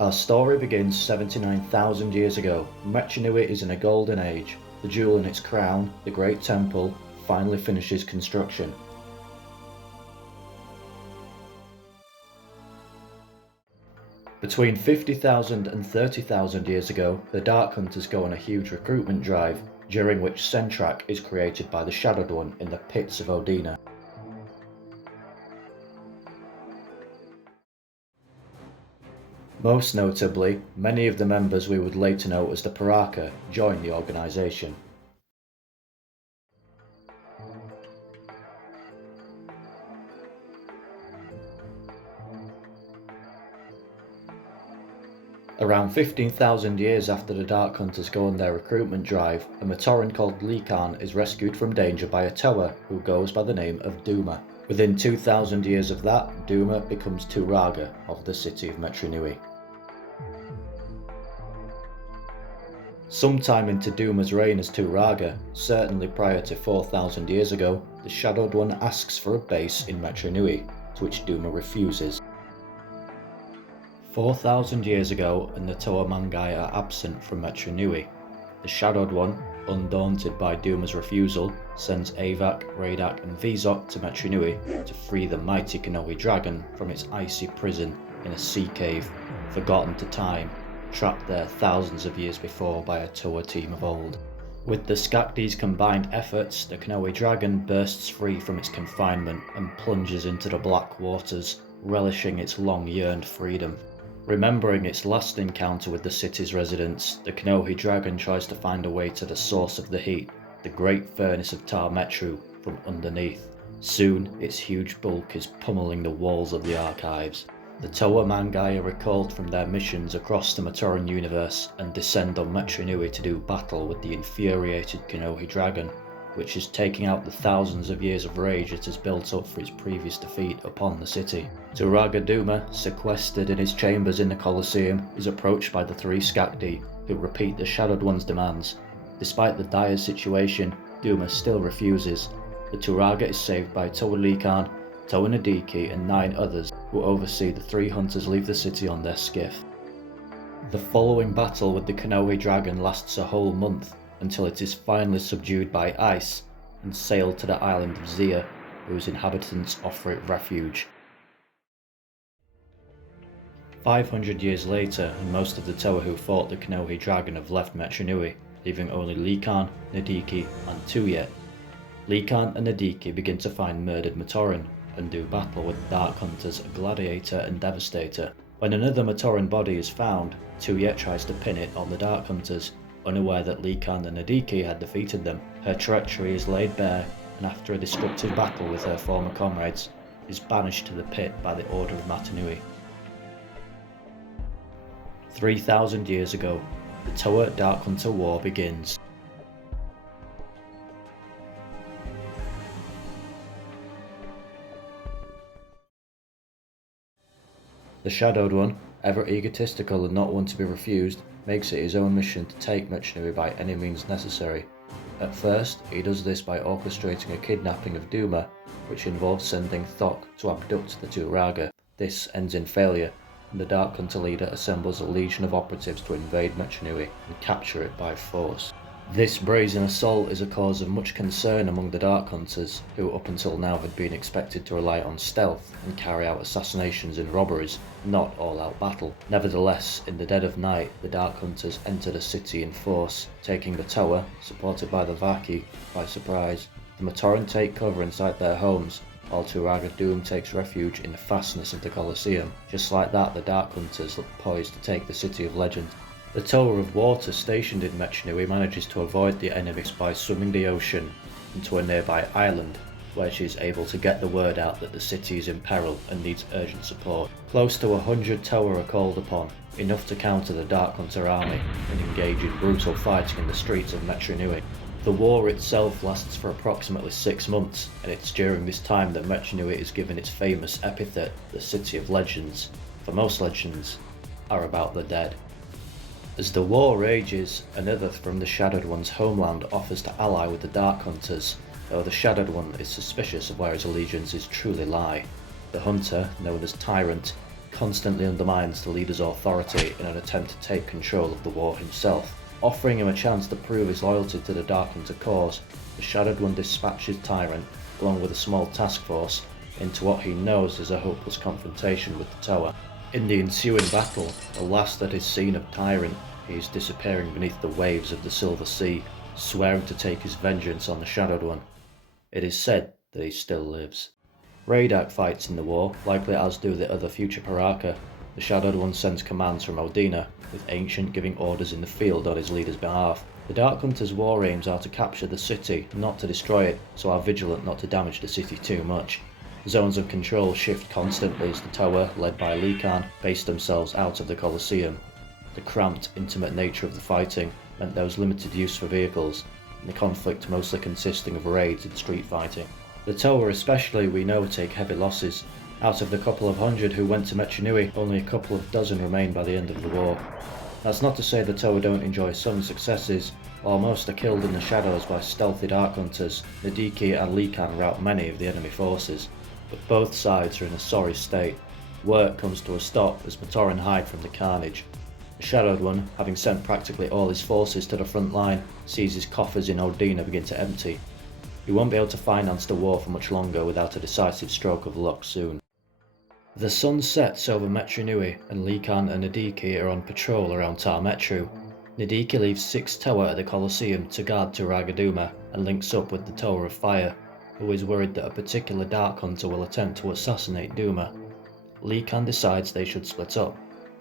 Our story begins 79,000 years ago. Metru is in a golden age. The jewel in its crown, the Great Temple, finally finishes construction. Between 50,000 and 30,000 years ago, the Dark Hunters go on a huge recruitment drive, during which Sentrak is created by the Shadowed One in the pits of Odina. Most notably, many of the members we would later know as the Piraka join the organisation. Around 15,000 years after the Dark Hunters go on their recruitment drive, a Matoran called Lhikan is rescued from danger by a Toa who goes by the name of Dume. Within 2,000 years of that, Dume becomes Turaga of the city of Metru. Sometime into Dume's reign as Turaga, certainly prior to 4,000 years ago, the Shadowed One asks for a base in Metru, to which Dume refuses. 4,000 years ago, and the Toa Mangai are absent from Metru. The Shadowed One, undaunted by Dume's refusal, sends Avak, Radak and Vizok to Metru to free the mighty Kanohi dragon from its icy prison in a sea cave, forgotten to time, trapped there thousands of years before by a Toa team of old. With the Skakdi's combined efforts, the Kanohi dragon bursts free from its confinement and plunges into the black waters, relishing its long-yearned freedom. Remembering its last encounter with the city's residents, the Kanohi dragon tries to find a way to the source of the heat, the great furnace of Tar Metru, from underneath. Soon, its huge bulk is pummeling the walls of the archives. The Toa Mangai are recalled from their missions across the Matoran universe and descend on Metru to do battle with the infuriated Kanohi dragon, which is taking out the thousands of years of rage it has built up for its previous defeat upon the city. Turaga Dume, sequestered in his chambers in the Colosseum, is approached by the three Skakdi, who repeat the Shadowed One's demands. Despite the dire situation, Dume still refuses. The Turaga is saved by Toa Lhikan, Toa Nidhiki and 9 others, who oversee the 3 hunters leave the city on their skiff. The following battle with the Kanohi dragon lasts a whole month, until it is finally subdued by ice and sailed to the island of Zia, whose inhabitants offer it refuge. 500 years later, and most of the Toa who fought the Kanohi dragon have left Metru, leaving only Lhikan, Nidhiki and Tuyet. Lhikan and Nidhiki begin to find murdered Matoran and do battle with Dark Hunters Gladiator and Devastator. When another Matoran body is found, Tuyet tries to pin it on the Dark Hunters, unaware that Lhikan and Nidhiki had defeated them. Her treachery is laid bare, and after a destructive battle with her former comrades, is banished to the pit by the order of Metru. 3,000 years ago, the Toa Dark Hunter War begins. The Shadowed One, ever egotistical and not one to be refused, makes it his own mission to take Metru by any means necessary. At first, he does this by orchestrating a kidnapping of Dume, which involves sending Thok to abduct the Turaga. This ends in failure, and the Dark Hunter leader assembles a legion of operatives to invade Metru and capture it by force. This brazen assault is a cause of much concern among the Dark Hunters, who up until now had been expected to rely on stealth and carry out assassinations and robberies, not all-out battle. Nevertheless, in the dead of night, the Dark Hunters enter the city in force, taking the Toa, supported by the Vaki, by surprise. The Matoran take cover inside their homes, while Turaga Dume takes refuge in the fastness of the Colosseum. Just like that, the Dark Hunters look poised to take the City of Legend. The Toa of Water stationed in Metru manages to avoid the enemies by swimming the ocean into a nearby island, where she is able to get the word out that the city is in peril and needs urgent support. Close to 100 Toa are called upon, enough to counter the Dark Hunter army and engage in brutal fighting in the streets of Metru. The war itself lasts for approximately 6 months, and it's during this time that Metru is given its famous epithet, the City of Legends, for most legends are about the dead. As the war rages, another from the Shadowed One's homeland offers to ally with the Dark Hunters, though the Shadowed One is suspicious of where his allegiances truly lie. The hunter, known as Tyrant, constantly undermines the leader's authority in an attempt to take control of the war himself. Offering him a chance to prove his loyalty to the Dark Hunter cause, the Shadowed One dispatches Tyrant, along with a small task force, into what he knows is a hopeless confrontation with the Toa. In the ensuing battle, the last that is seen of Tyrant, he is disappearing beneath the waves of the Silver Sea, swearing to take his vengeance on the Shadowed One. It is said that he still lives. Raydak fights in the war, likely as do the other future Paraka. The Shadowed One sends commands from Odina, with Ancient giving orders in the field on his leader's behalf. The Dark Hunter's war aims are to capture the city, not to destroy it, so are vigilant not to damage the city too much. Zones of control shift constantly as the Toa, led by Lhikan, base themselves out of the Colosseum. The cramped, intimate nature of the fighting meant there was limited use for vehicles, and the conflict mostly consisting of raids and street fighting. The Toa especially, we know, take heavy losses. Out of the couple of hundred who went to Metru, only a couple of dozen remained by the end of the war. That's not to say the Toa don't enjoy some successes. While most are killed in the shadows by stealthy Dark Hunters, Nidhiki and Lhikan rout many of the enemy forces. But both sides are in a sorry state. Work comes to a stop as Matoran hide from the carnage. The Shadowed One, having sent practically all his forces to the front line, sees his coffers in Odina begin to empty. He won't be able to finance the war for much longer without a decisive stroke of luck soon. The sun sets over Metru and Lhikan and Nidhiki are on patrol around Tar Metru. Nidhiki leaves 6 Toa at the Colosseum to guard Turaga Dume and links up with the Toa of Fire, who is worried that a particular Dark Hunter will attempt to assassinate Dume. Lhikan decides they should split up,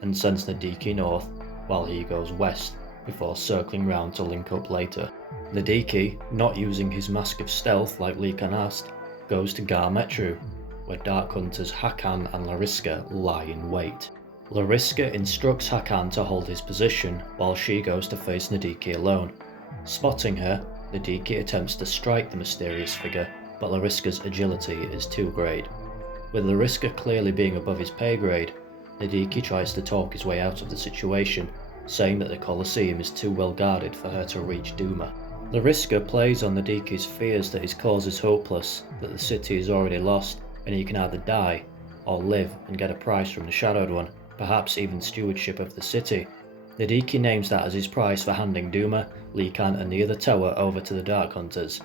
and sends Nidhiki north while he goes west, before circling round to link up later. Nidhiki, not using his mask of stealth like Lhikan asked, goes to Gar Metru, where Dark Hunters Hakann and Lariska lie in wait. Lariska instructs Hakann to hold his position while she goes to face Nidhiki alone. Spotting her, Nidhiki attempts to strike the mysterious figure, but Lariska's agility is too great. With Lariska clearly being above his pay grade, Nidhiki tries to talk his way out of the situation, saying that the Colosseum is too well guarded for her to reach Dume. Lariska plays on Nidhiki's fears that his cause is hopeless, that the city is already lost, and he can either die, or live and get a prize from the Shadowed One, perhaps even stewardship of the city. Nidhiki names that as his price for handing Dume, Lhikan and the other Toa over to the Dark Hunters.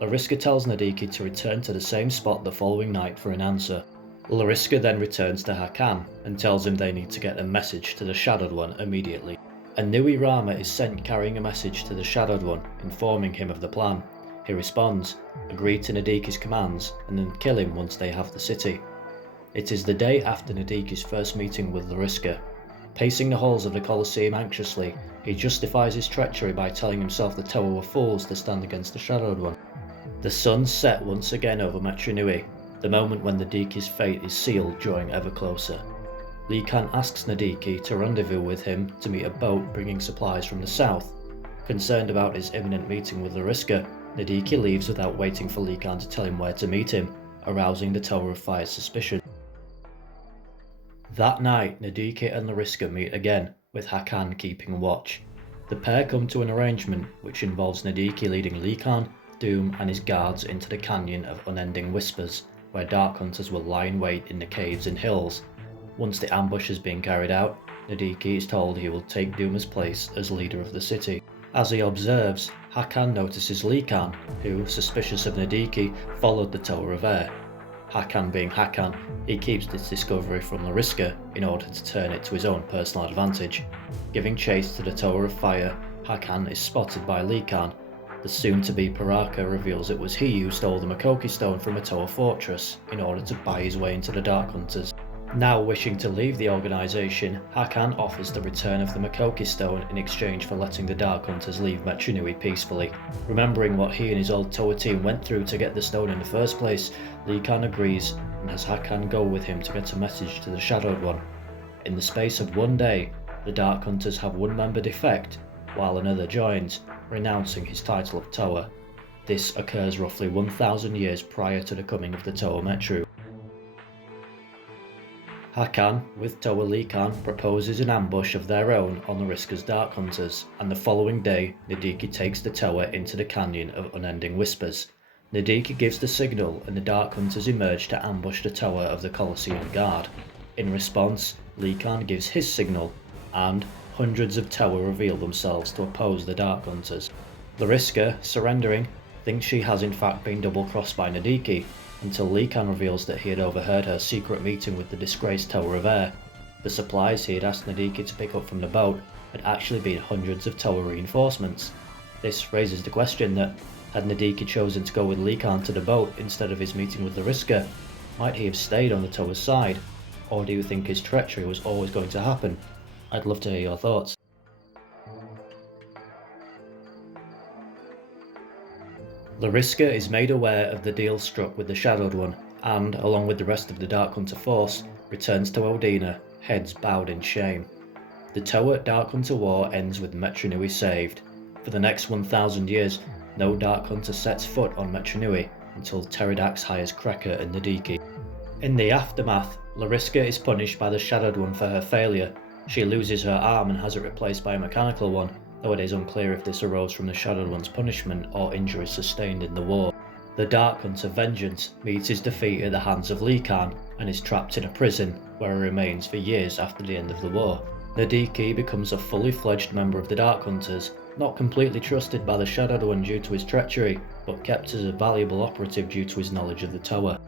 Lariska tells Nidhiki to return to the same spot the following night for an answer. Lariska then returns to Hakann and tells him they need to get a message to the Shadowed One immediately. A Nui Rama is sent carrying a message to the Shadowed One, informing him of the plan. He responds, agree to Nidhiki's commands, and then kill him once they have the city. It is the day after Nidhiki's first meeting with Lariska. Pacing the halls of the Colosseum anxiously, he justifies his treachery by telling himself the Toa were fools to stand against the Shadowed One. The sun set once again over Metru, the moment when Nidhiki's fate is sealed drawing ever closer. Lhikan asks Nidhiki to rendezvous with him to meet a boat bringing supplies from the south. Concerned about his imminent meeting with Lariska, Nidhiki leaves without waiting for Lhikan to tell him where to meet him, arousing the Toa of Fire's suspicion. That night, Nidhiki and Lariska meet again, with Hakann keeping watch. The pair come to an arrangement which involves Nidhiki leading Lhikan, Dume and his guards into the Canyon of Unending Whispers, where Dark Hunters will lie in wait in the caves and hills. Once the ambush has been carried out, Nidhiki is told he will take Dume's place as leader of the city. As he observes, Hakann notices Lhikan, who, suspicious of Nidhiki, followed the Toa of Air. Hakann being Hakann, he keeps this discovery from Lariska in order to turn it to his own personal advantage. Giving chase to the Toa of Fire, Hakann is spotted by Lhikan. The soon-to-be Paraka reveals it was he who stole the Makoki Stone from a Toa fortress in order to buy his way into the Dark Hunters. Now wishing to leave the organisation, Hakann offers the return of the Makoki Stone in exchange for letting the Dark Hunters leave Metru peacefully. Remembering what he and his old Toa team went through to get the stone in the first place, Lhikan agrees and has Hakann go with him to get a message to the Shadowed One. In the space of one day, the Dark Hunters have one member defect, while another joins, renouncing his title of Toa. This occurs roughly 1,000 years prior to the coming of the Toa Metru. Hakann, with Toa Lhikan, proposes an ambush of their own on Lariska's Dark Hunters, and the following day, Nidhiki takes the Toa into the Canyon of Unending Whispers. Nidhiki gives the signal and the Dark Hunters emerge to ambush the Toa of the Colosseum Guard. In response, Lhikan gives his signal, and hundreds of Toa reveal themselves to oppose the Dark Hunters. Lariska, surrendering, thinks she has in fact been double-crossed by Nidhiki, until Lhikan reveals that he had overheard her secret meeting with the disgraced Toa of Air. The supplies he had asked Nidhiki to pick up from the boat had actually been hundreds of Toa reinforcements. This raises the question that, had Nidhiki chosen to go with Lhikan to the boat instead of his meeting with Lariska, might he have stayed on the Toa's side? Or do you think his treachery was always going to happen? I'd love to hear your thoughts. Lariska is made aware of the deal struck with the Shadowed One, and, along with the rest of the Dark Hunter force, returns to Odina, heads bowed in shame. The Toa Dark Hunter War ends with Metru Nui saved. For the next 1,000 years, no Dark Hunter sets foot on Metru Nui until Teridax hires Krekka and Nidhiki. In the aftermath, Lariska is punished by the Shadowed One for her failure. She loses her arm and has it replaced by a mechanical one, though it is unclear if this arose from the Shadowed One's punishment or injuries sustained in the war. The Dark Hunter Vengeance meets his defeat at the hands of Lhikan and is trapped in a prison, where he remains for years after the end of the war. Nidhiki becomes a fully fledged member of the Dark Hunters, not completely trusted by the Shadowed One due to his treachery, but kept as a valuable operative due to his knowledge of the Toa.